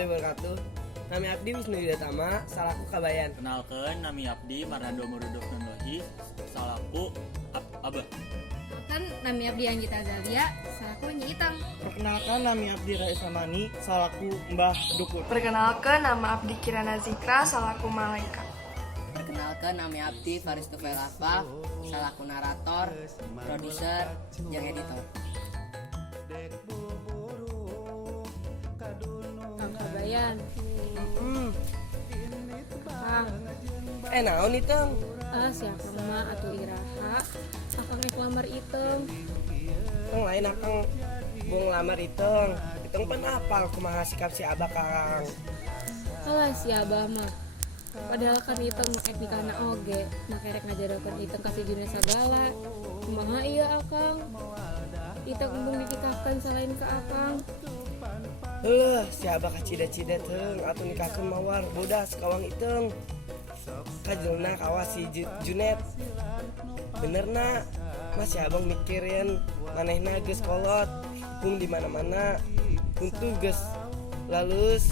warahmatullahi wabarakatuh. Nami abdi Wisnu Yudatama, salaku Kabayan. Kenalkeun nami abdi Marnando Murudok Nondohi, salaku Abah. Kan nami abdi Anggita Zalia, salaku Nyi Itang. Perkenalkan nami abdi Raisa Mani, salaku Mbah Dukun. Perkenalkan nama abdi Kirana Zikra, salaku Malaika. Perkenalkan nama abdi Faris Tufel Akbar, salaku narator, produser, jeung editor. Kang Kabayan. Kang, Naon iteng? siapa mah atuh iraha, akang rek lamar iteng. Teng lain akang bung lamar iteng. Iteng pan apal kumaha sikap si Abah Kang. Alah si Abah mah. Padahal kan iteng ek nikahna oge, make rek ngajarokeun iteng kasih jenis sagala. Kumaha ieu akang? Iteng embung dinikahkeun salain ka akang. Heuh, si Abah kacida-cida teung atuh nikahkeun mawar bodas kawang iteng. Kajelna kawas si Junet. Benerna, Mas si Abang mikirin manehna geus kolot, pung di mana-mana. Untuk geus lalus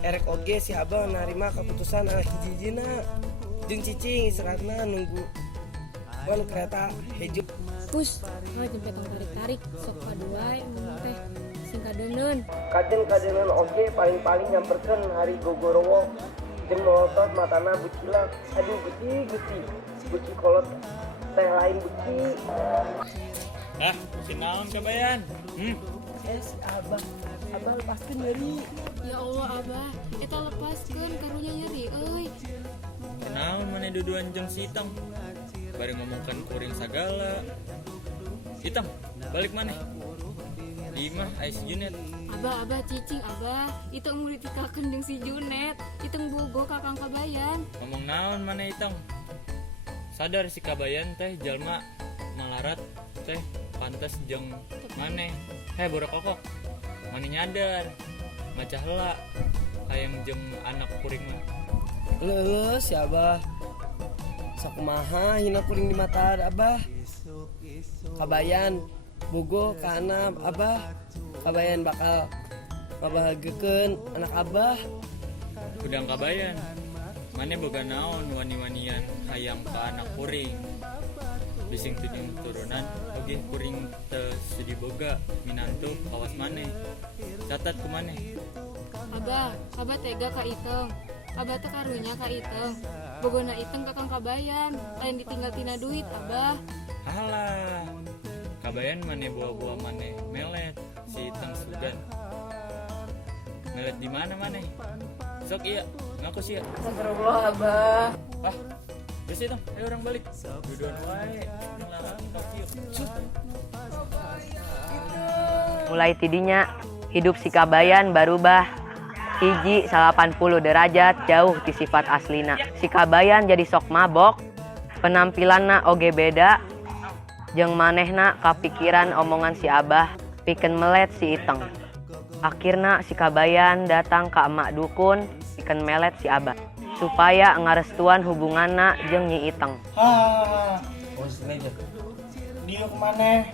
erek oge si Abang narima keputusan hiji-hijina. Jeung cicing seratna nunggu wan kereta hejo. Pus, jempet tong tarik-tarik, sok paduai emang teh sing kadeunun. Kaden-kadenan oge paling-paling nyamperkeun hari gogorowo. Jeung melotot matana bucilak. Aduh guci kolot teh lain buci. Si naon Kabayan? Si Abah lepaskeun deui. Ya Allah Abah, eta lepaskeun karunya nyeri euy. Naon maneh duduan jeung si Itang? Bari ngomongkeun kuring sagala. Itang, balik maneh. Di imah aya si Junet. Abah cicing Abah, itu mau ditikahkeun jeung si Junet. Itu bogo kakang Kabayan. Ngomong naon maneh Itang? Sadar si Kabayan teh jalma malarat teh pantes jeung maneh. Borok kokok. Maneh nyadar. Maca heula hayang jeung anak kuring mah. Leuleus si Abah. Sakumaha hina kuring di mata Abah. Kabayan bogo ka anak Abah. Kabayan bakal ngabahagekeun anak Abah. Udang Kabayan. Maneh boga naon wani-wanian hayang ka anak kuring. Bising tujung turunan oge kuring teu sudi boga minantu kawas maneh. Catat ku maneh. Abah tega ka Iteng. Abah teh karunya ka Iteng. Bogona Iteng kakang Kabayan, lain ditinggal tina duit Abah. Alah. Kabayan maneh bawa-bawa maneh melet si Iteng Sugan. Melet di mana maneh? Sok iya, ngaku sih ya. Astagfirullah Abah. Geus Iteng, ayo orang balik. Duduan wae. Mulai tidinya, hidup si Kabayan barubah. Hiji 80 derajat jauh ti sifat aslina. Si Kabayan jadi sok mabok, penampilanna oge beda, jeung manehna kapikiran omongan si Abah, pikeun melet si Iteng. Akhirna si Kabayan datang ka emak dukun, pikeun melet si Abah, supaya ngarestuan hubunganna jeung Nyi Iteng. Diuk maneh,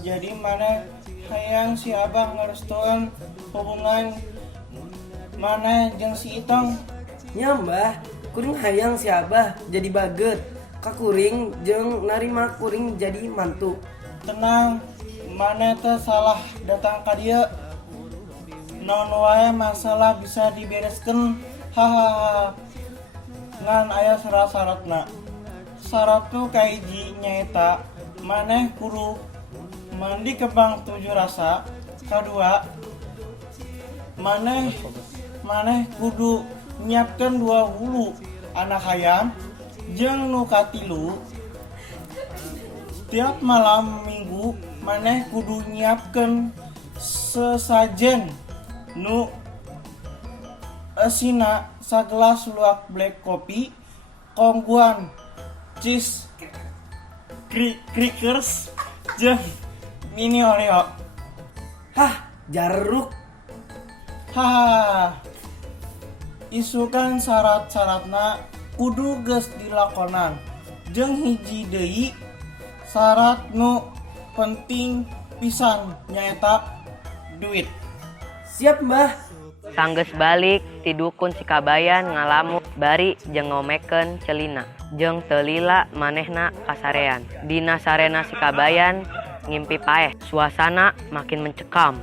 jadi maneh hayang si Abah ngarestuan hubungan maneh jeung si Iteng. Nyambah, kuring hayang si Abah jadi baget. Ka kuring jeung narima kuring jadi mantu. Tenang, maneh teh salah datang ka dieu. Naon wae masalah bisa dibereskeun. Ngan aya syarat-syaratna. Syarat tu kahiji nyaeta maneh kudu mandi kebang 7 rasa. Kadua, maneh kudu nyiapkeun 2 hulu anak hayam jeung nu katilu. Tiap malam minggu maneh kudu nyiapkeun sesajen nu esina sagelas luak black kopi, kongguan cheese crackers jeung mini oreo. Jaruk. Isukan syarat-syaratna kudu geus dilakonan. Jeung hiji deui syarat nu penting pisan nyaeta duit. Siap Mbah. Sanggeus balik ti dukun si Kabayan ngalamu bari jeung ngomeken celina jeung teu lila manehna kasarean. Dina sarena si Kabayan ngimpi paeh, suasana makin mencekam.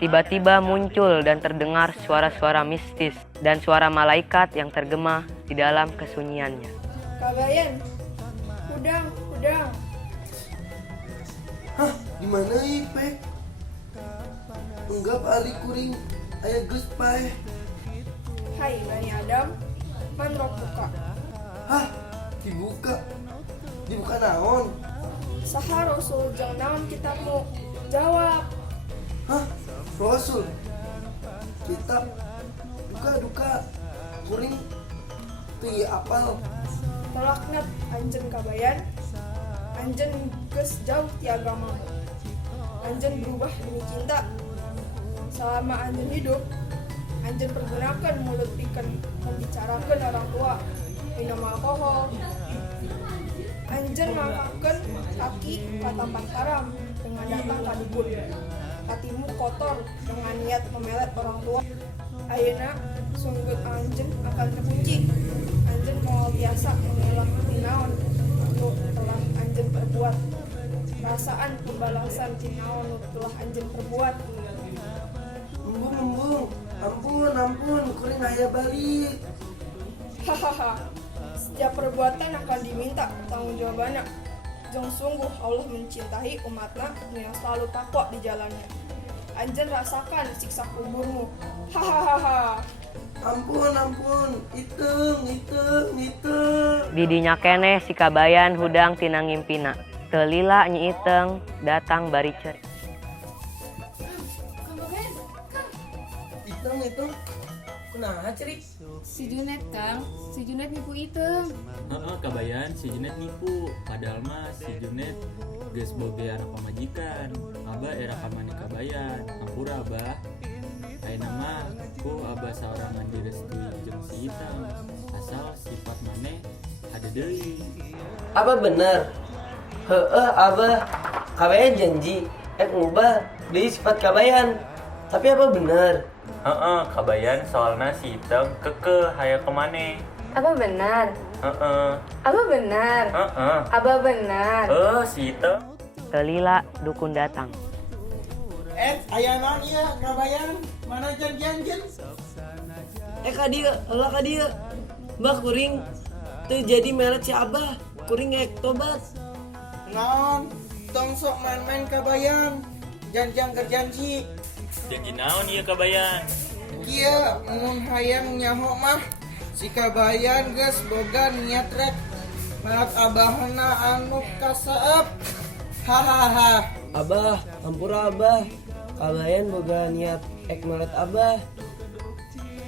Tiba-tiba muncul dan terdengar suara-suara mistis dan suara malaikat yang tergema di dalam kesunyiannya. Kabayan, udang. Hah, di mana ieu, Pe? Enggak ari kuring aya geus paeh. Hai Bani Adam, man rok buka. Hah, dibuka. Dibuka naon? Saha Rasul jeung naon kitabmu? Jawab. Hah, Rasul. Kitab duka kuring teu ieu apal. Telaknat anjeun Kabayan. Anjeun geus jauh ti agamamu. Anjeun berubah demi cinta. Selama anjeun hidup, anjeun pergunakan mulut pikeun membicarakan orang tua, minum alkohol. Anjeun mangkakeun kaki ka tempat haram dengan datang ka dukun. Hatimu kotor dengan niat memelet orang tua. Ayeuna sunggut anjeun akan terkunci. Anjeun moal biasa mengelak tinaon nu telah anjeun perbuat. Perasaan pembalasan tinaon nu telah anjeun perbuat. Embung, ampun, kuring aya balik. Hahaha. Setiap perbuatan akan diminta pertanggungjawabannya. Jeung sungguh Allah mencintai umatnya yang selalu takwa di jalannya. Anjeun rasakan siksa kuburmu. Hahaha. Ampun, iteng. Didinya keneh si Kabayan hudang tina ngimpina. Teu lila Nyi Iteng datang bari ceuk. Iteng. Kunaha cerik? Si Junet Kang, si Junet nipu Iteng. Kabayan si Junet nipu, padahal mah si Junet geus boge anak pamajikan. Abah era kamani Kabayan, ampura Abah. Ayeuna mah ku Abah saorangan direstui jeung si Iteng, asal sifat maneh hade deui. Abah bener. Heueuh Abah, Kabayan janji ngubah deui sifat Kabayan. Tapi Abah bener. Kabayan soalna si Iteng kekeh hayang kemane. Abah benar. Abah benar. Abah benar. Si Iteng. Teu lila dukun datang. Aya naon ieu Kabayan? Mana janjian? Ka dieu. Mbah kuring teu jadi melet si Abah. Kuring ngek tobat. Naon? Tong sok main-main Kabayan. Janjian kerjanji. Janji naon ieu Kabayan? Kieu mun hayang nyaho mah si Kabayan geus boga niat rek melat abahna anu kasaep. Hahaha. Abah, ampura Abah. Kabayan boga niat melet Abah.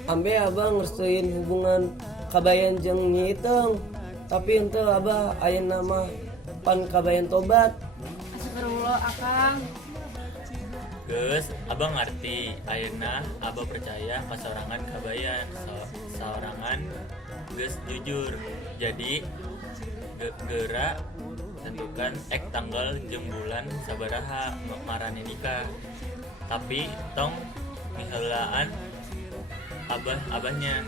Ambe Abah ngerestuin hubungan Kabayan jeung Nyi Iteng. Tapi henteu Abah ayeuna mah pan Kabayan tobat. Astagfirullah Akang. Geus, Abah ngarti. Ayeuna Abah percaya kasorangan Kabayan, saorangan geus jujur. Jadi geura tentukan tanggal jeung bulan sabaraha marane nikah. Tapi tong miheulaan abahnya.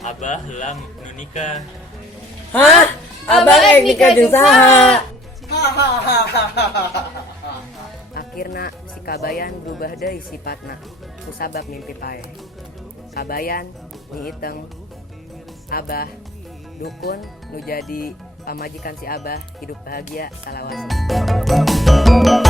Abah heula nu nikah. Hah? Abah rek nikah jeung saha? Akhirna si Kabayan berubah deui sifatna kusabab mimpi paeh. Kabayan, Nyi Iteng, Abah, dukun nu jadi pamajikan si Abah hidup bahagia salawasna.